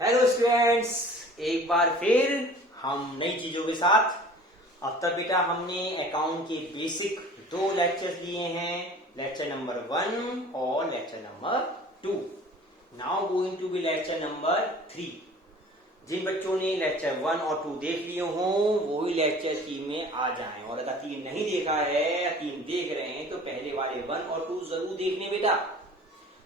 Hello students, एक बार फिर हम नई चीजों के साथ। अब तक बेटा हमने अकाउंट के बेसिक 2 लेक्चर्स लिए हैं, लेक्चर नंबर 1 और lecture number 2। Now going to be lecture number 3। जिन बच्चों ने लेक्चर 1 और 2 देख लिए हों वो ही लेक्चर 3 में आ जाएं, और अगर 3 नहीं देखा है या 3 देख रहे हैं तो पहले वाले 1 और 2 जरूर देखने बेटा,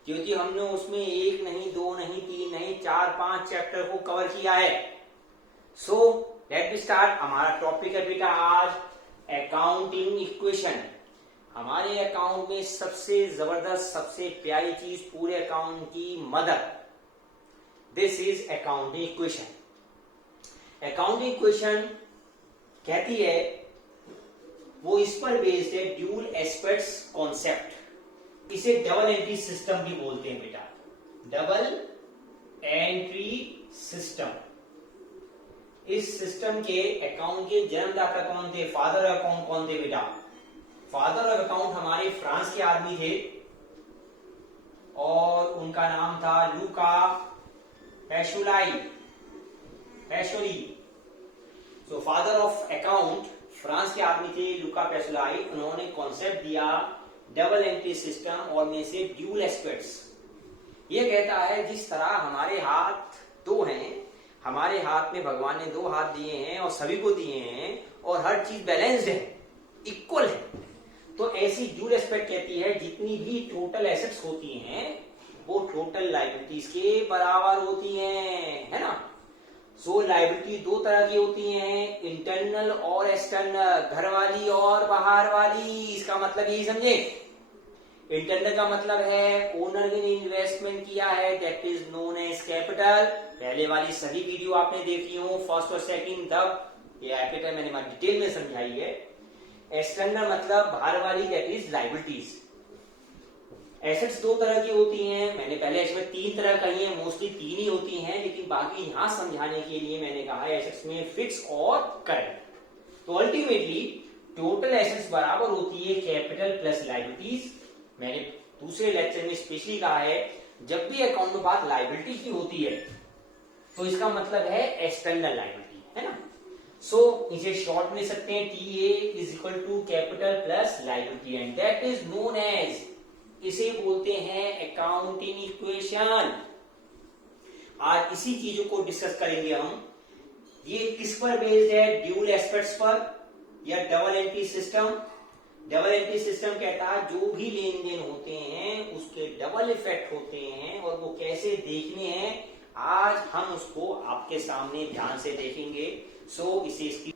क्योंकि हमने उसमें 1 नहीं, 2 नहीं, 3 नहीं, 4-5 चैप्टर को कवर किया है। So let me start. हमारा टॉपिक है बेटा आज अकाउंटिंग इक्वेशन। हमारे अकाउंट में सबसे जबरदस्त, सबसे प्यारी चीज पूरे अकाउंट की mother, this is accounting equation. Accounting equation कहती है, वो इस पर बेस्ड है ड्यूल एस्पेक्ट्स कॉन्सेप्ट। इसे डबल एंट्री सिस्टम भी बोलते हैं बेटा, डबल एंट्री सिस्टम। इस सिस्टम के अकाउंट के जन्मदाता कौन थे? फादर ऑफ अकाउंट कौन थे बेटा? फादर ऑफ अकाउंट हमारे फ्रांस के आदमी थे और उनका नाम था Luca Pacioli. So father of account France के आदमी थे लूका पैशोलाई। उन्होंने कॉन्सेप्ट दिया डबल एंट्री सिस्टम और में से ड्यूल एस्पेक्ट्स। ये कहता है जिस तरह हमारे हाथ 2 हैं, हमारे हाथ में भगवान ने 2 हाथ दिए हैं और सभी को दिए हैं और हर चीज बैलेंस्ड है, इक्वल है, तो ऐसी ड्यूल एस्पेक्ट कहती है जितनी भी टोटल एसेट्स होती हैं वो टोटल लायबिलिटीज के बराबर होती हैं, है ना। सो लायबिलिटी 2 तरह की होती हैं, इंटरनल और एक्सटर्नल, घर वाली और बाहर वाली। इसका मतलब यही समझे, इंटरनल का मतलब है ओनर ने इन्वेस्टमेंट किया है, that is known as capital. पहले वाली सभी वीडियो आपने देखी हो, फर्स्ट और सेकंड, तब ये कैपिटल मैंने डिटेल में समझाई है। एक्सटर्नल मतलब बाहर वाली, दैट इज लायबिलिटीज। एसेट्स 2 तरह की होती हैं, मैंने पहले इसमें 3 तरह कही है, मोस्टली 3 ही होती हैं, लेकिन बाकी यहां समझाने के लिए मैंने कहा है एसेट्स में फिक्स और करंट। तो अल्टीमेटली टोटल एसेट्स बराबर होती है कैपिटल प्लस लायबिलिटीज। मैंने दूसरे लेक्चर में स्पेशली कहा है जब भी अकाउंट में बात लायबिलिटी की होती है तो इसका मतलब है एक्सटर्नल लायबिलिटी, है ना। सो इसे शॉर्ट में ले सकते हैं, TA is equal to capital plus liability and that is known as, इसे बोलते हैं अकाउंटिंग इक्वेशन। आज इसी चीजों को डिस्कस करेंगे हम। ये किस पर बेस्ड है? ड्यूल एस्पेक्ट्स पर या double entry system. Double entry system कहता है जो भी लेन देन होते हैं उसके डबल इफेक्ट होते हैं और वो कैसे देखने हैं आज हम उसको आपके सामने ध्यान से देखेंगे। सो इसे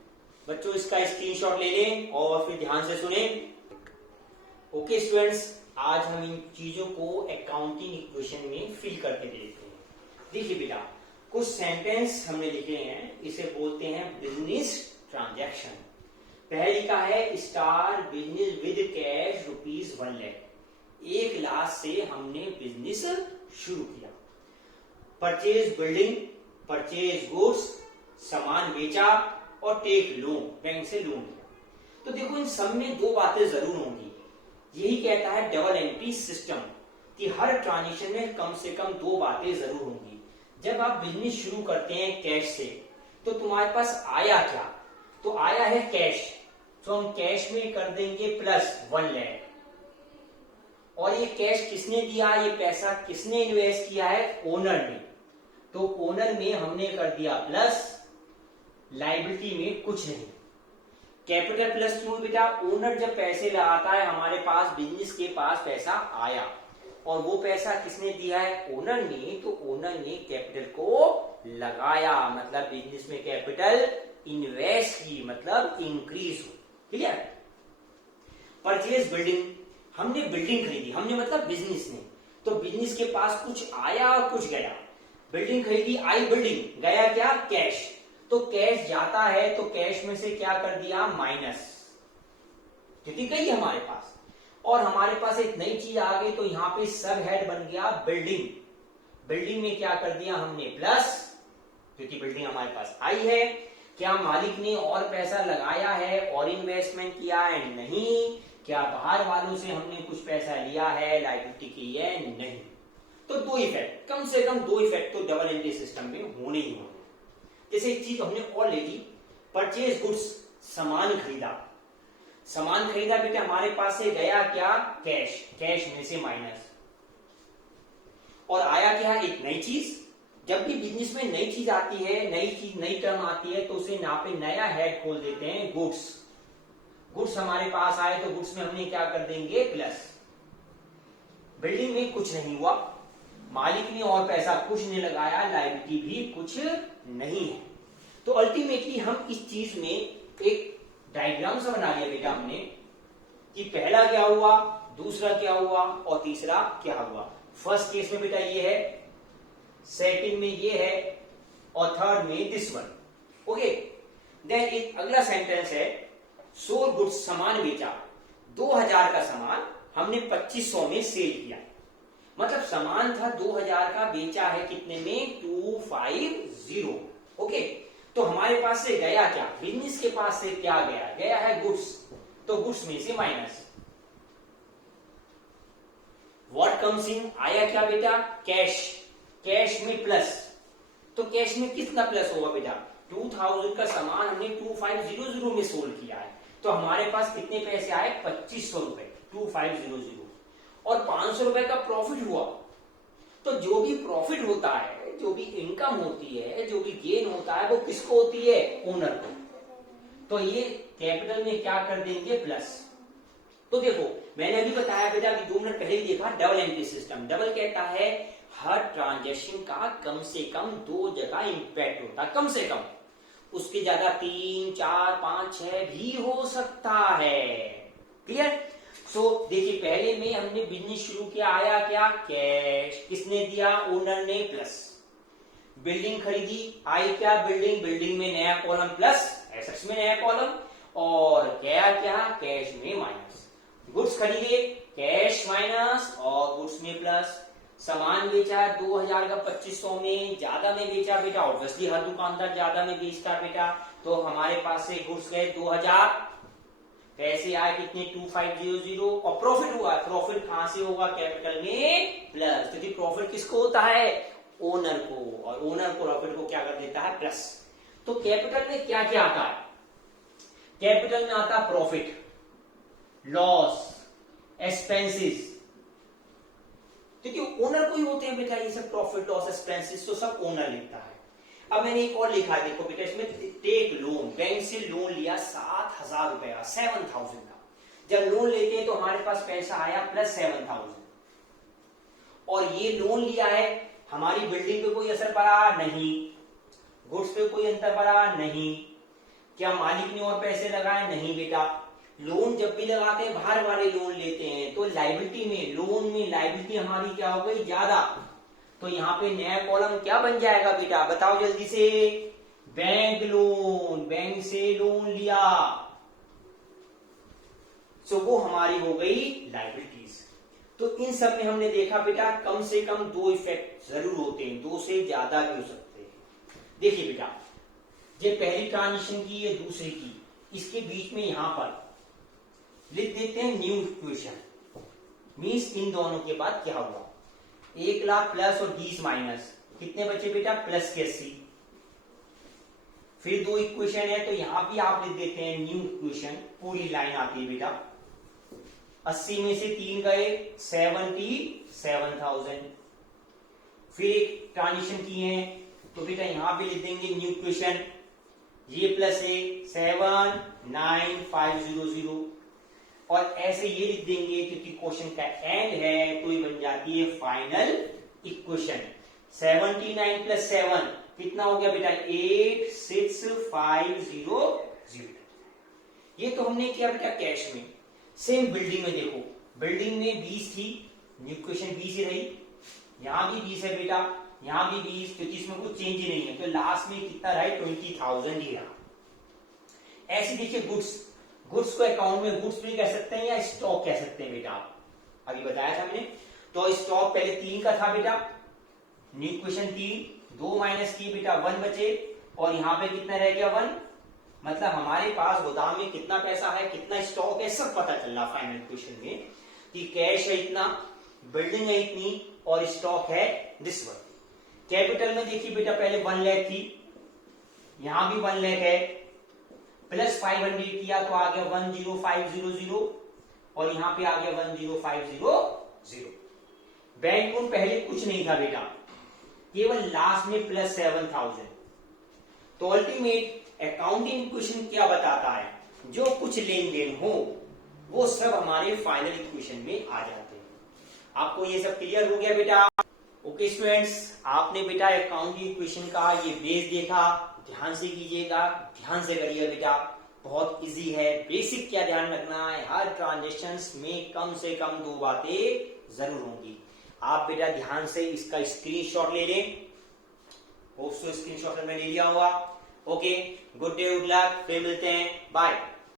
बच्चों इसका स्क्रीनशॉट ले लें और फिर ध्यान से सुने। ओके स्टूडेंट्स, आज हम इन चीजों को अकाउंटिंग इक्वेशन में फिल करके देखते हैं। देखिए बेटा, कुछ सेंटेंस हमने लिखे हैं, इसे बोलते हैं बिजनेस ट्रांजैक्शन। पहले का है star business with cash ₹1 lakh. 1 lakh से हमने बिजनेस शुरू किया। परचेज बिल्डिंग, परचेज गुड्स, सामान बेचा और टेक लोन, बैंक से लोन लिया। तो देखो इन सब में 2 बातें जरूर होंगी। यही कहता है डबल एंट्री सिस्टम कि हर ट्रांजेक्शन में कम से कम 2 बातें जरूर होंगी। जब आप बिजनेस शुरू करते हैं कैश से तो तुम्हारे पास आया क्या? तो आया है कैश, तो हम कैश में कर देंगे प्लस 1 लाख। और ये कैश किसने दिया? ये पैसा किसने इन्वेस्ट किया है? ओनर ने। तो ओनर में हमने कर दिया प्लस, लायबिलिटी में कुछ नहीं। कैपिटल प्लस क्यों बेटा? ओनर जब पैसे लगाता है हमारे पास, बिजनेस के पास पैसा आया और वो पैसा किसने दिया है? ओनर ने। तो ओनर ने कैपिटल को लगाया, मतलब बिजनेस में कैपिटल इन्वेस्ट की, मतलब इंक्रीज हो। क्लियर? परचेज बिल्डिंग, हमने बिल्डिंग खरीदी, हमने मतलब बिजनेस ने। तो बिजनेस के पास कुछ आया और कुछ गया। बिल्डिंग खरीदी, आई बिल्डिंग, गया क्या? कैश। तो कैश जाता है तो कैश में से क्या कर दिया? माइनस, क्योंकि गई हमारे पास। और हमारे पास एक नई चीज आ गई तो यहां पे सब हेड बन गया बिल्डिंग। बिल्डिंग में क्या कर दिया हमने? प्लस, क्योंकि बिल्डिंग हमारे पास आई है। क्या मालिक ने और पैसा लगाया है और इन्वेस्टमेंट किया है? नहीं। क्या बाहर वालों से हमने कुछ पैसा लिया है, लायबिलिटी की है? नहीं। तो दो इफेक्ट, कम से कम दो इफेक्ट तो डबल एंट्री सिस्टम में होने ही होने। जैसे एक चीज हमने ऑलरेडी परचेज गुड्स, सामान खरीदा बेटा, हमारे पास से गया क्या, कैश, कैश में से माइनस, और आया क्या, एक नई चीज। जब भी बिजनेस में नई चीज आती है, नई टर्म आती है, तो उसे यहाँ पे नया हेड खोल देते हैं, गुड्स हमारे पास आए तो गुड्स में हमने क्या कर देंगे, प्लस। बिल्डिंग में कुछ नहीं हुआ, मालिक ने और पैसा कुछ नहीं लगाया, लायबिलिटी भी कुछ नहीं है। तो अल्टीमेटली हम इस चीज में एक डायग्राम सा बना लिया बेटा हमने कि पहला क्या हुआ, दूसरा क्या हुआ और तीसरा क्या हुआ। फर्स्ट केस में बेटा ये है, सेकंड में ये है और थर्ड में दिस वन। ओके, देन एक अगला सेंटेंस है, सोल्ड गुड्स, सामान बेचा, 2000 का सामान हमने 2500 में सेल किया। मतलब सामान था 2000 का, बेचा है कितने में, 250। ओके, तो हमारे पास से गया क्या, बिजनेस के पास से क्या गया है गुड्स, तो गुड्स में से माइनस। व्हाट कम्स इन, आया क्या बेटा, कैश में प्लस। तो कैश में कितना प्लस होगा बेटा, 2000 का सामान हमने 2500 में सोल्ड किया है, तो हमारे पास कितने पैसे आए, 2500 रुपए, 2500, और 500 रुपए का प्रॉफिट हुआ। तो जो भी प्रॉफिट होता है, जो भी इनकम होती है, जो भी गेन होता है, वो किसको होती है, ओनर को। तो ये कैपिटल में क्या कर देंगे, प्लस। तो देखो मैंने अभी बताया बेटा, अभी 2 मिनट पहले ही देखा, डबल एंट्री सिस्टम। डबल कहता है हर ट्रांजेक्शन का कम से कम 2 जगह इंपैक्ट होता है, कम से कम, उसके ज्यादा 3, 4, 5, 6 भी हो सकता है। क्लियर। सो देखिए, पहले में हमने बिजनेस शुरू किया, आया क्या, कैश, किसने दिया, ओनर ने, प्लस। बिल्डिंग खरीदी, आई क्या, बिल्डिंग में नया कॉलम प्लस, एसेट्स में नया कॉलम, और गया क्या, कैश में माइनस। गुड्स खरीदे, कैश माइनस और गुड्स में प्लस। सामान बेचा 2000 का 2500 में, ज्यादा में बेचा बेटा, ऑब्वियसली हर दुकानदार ज्यादा में बेचता बेटा, तो हमारे पास से गुड्स गए 2000, पैसे आए कितने, 2500, और प्रॉफिट हुआ, प्रॉफिट कहां से होगा, कैपिटल में प्लस, क्योंकि प्रॉफिट किसको होता है, ओनर को, और ओनर को प्रॉफिट को क्या कर देता है, प्लस। तो कैपिटल में क्या क्या आता है, कैपिटल में आता है प्रॉफिट, लॉस, एक्सपेंसेस, क्योंकि ओनर को ही होते हैं बेटा ये सब, प्रॉफिट लॉस एक्सपेंसेस तो सब ओनर लिखता है। अब मैंने एक और लिखा है, देखो बेटा, इसमें टेक लोन, बैंक से लोन लिया 7000 रुपए का, 7000 का। जब लोन लेते हैं तो हमारे पास पैसा आया प्लस 7000, और ये लोन लिया है, हमारी बिल्डिंग पे कोई असर पड़ा नहीं, गुड्स पे कोई अंतर पड़ा नहीं, क्या मालिक ने और पैसे लगाए, नहीं बेटा। लोन जब भी लगाते हैं, बाहर वाले लोन लेते हैं, तो लायबिलिटी में, लोन में लायबिलिटी हमारी क्या हो गई, ज्यादा, तो यहाँ पे नया कॉलम क्या बन जाएगा बेटा, बताओ जल्दी से, बैंक लोन, बैंक से लोन लिया, सो वो हमारी हो गई लायबिलिटीज। तो इन सब में हमने देखा बेटा, कम से कम 2 इफेक्ट जरूर होते हैं, 2 से ज्यादा भी हो सकते हैं। देखिए बेटा, ये पहली ट्रांजिशन की, ये दूसरी की, इसके बीच में यहां पर लिख देते हैं न्यू इक्वेशन, मीन्स इन दोनों के बाद क्या हुआ, 1 लाख प्लस और 20 माइनस, कितने बचे बेटा, प्लस के 80। फिर 2 इक्वेशन है, तो यहां भी आप लिख देते हैं न्यू इक्वेशन, पूरी लाइन आती है बेटा, 80 में से 3 गए, 77,000। फिर एक ट्रांजिशन किए हैं, तो बेटा यहां भी लिख देंगे न्यू इक्वेशन, ये प्लस है 79500, और ऐसे ये लिख देंगे क्योंकि क्वेश्चन का एंड है, तो ये बन जाती है फाइनल इक्वेशन। 79 प्लस 7 कितना हो गया बेटा, 86500। ये तो हमने किया बेटा कैश में। सेम बिल्डिंग में देखो, बिल्डिंग में 20 थी, न्यू इक्वेशन 20 ही रही, यहां भी 20 है बेटा, यहां भी 20, क्योंकि इसमें कुछ चेंज ही नहीं है, तो लास्ट में कितना रहा, 20,000 ही रहा। ऐसे देखिए गुड्स को अकाउंट में गुड्स भी कह सकते हैं या स्टॉक कह सकते हैं बेटा, अभी बताया था मैंने। तो स्टॉक पहले 3 का था बेटा, न्यू इक्वेशन 3, 2 माइनस की बेटा 1 बचे, और यहां पे कितना रह गया 1, मतलब हमारे पास गोदाम में कितना पैसा है, कितना स्टॉक है, सब पता चल रहा फाइनल इक्वेशन में, कि कैश है इतना, बिल्डिंग है इतनी और स्टॉक है दिस वन। कैपिटल में देखिए बेटा पहले 1 लाख थी, यहां भी 1 लाख है, प्लस 500 किया तो आ गया 10500 और यहां पे आ गया 10500। बैंक लोन पहले कुछ नहीं था बेटा, केवल लास्ट में प्लस 7000। तो अल्टीमेट अकाउंटिंग इक्वेशन क्या बताता है, जो कुछ लेन देन हो वो सब हमारे फाइनल इक्वेशन में आ जाते हैं। आपको ये सब क्लियर हो गया बेटा? ओके स्टूडेंट्स, आपने बेटा अकाउंटिंग इक्वेशन का ये बेस देखा, ध्यान से कीजिएगा, ध्यान से करिएगा बेटा, बहुत इजी है। बेसिक क्या ध्यान रखना है, हर ट्रांजेक्शन्स में कम से कम 2 बातें जरूर होंगी। आप बेटा ध्यान से इसका स्क्रीनशॉट ले लें, होप सो स्क्रीनशॉट मैंने ले लिया होगा। Okay, good day, good luck, फिर मिलते हैं, बाय।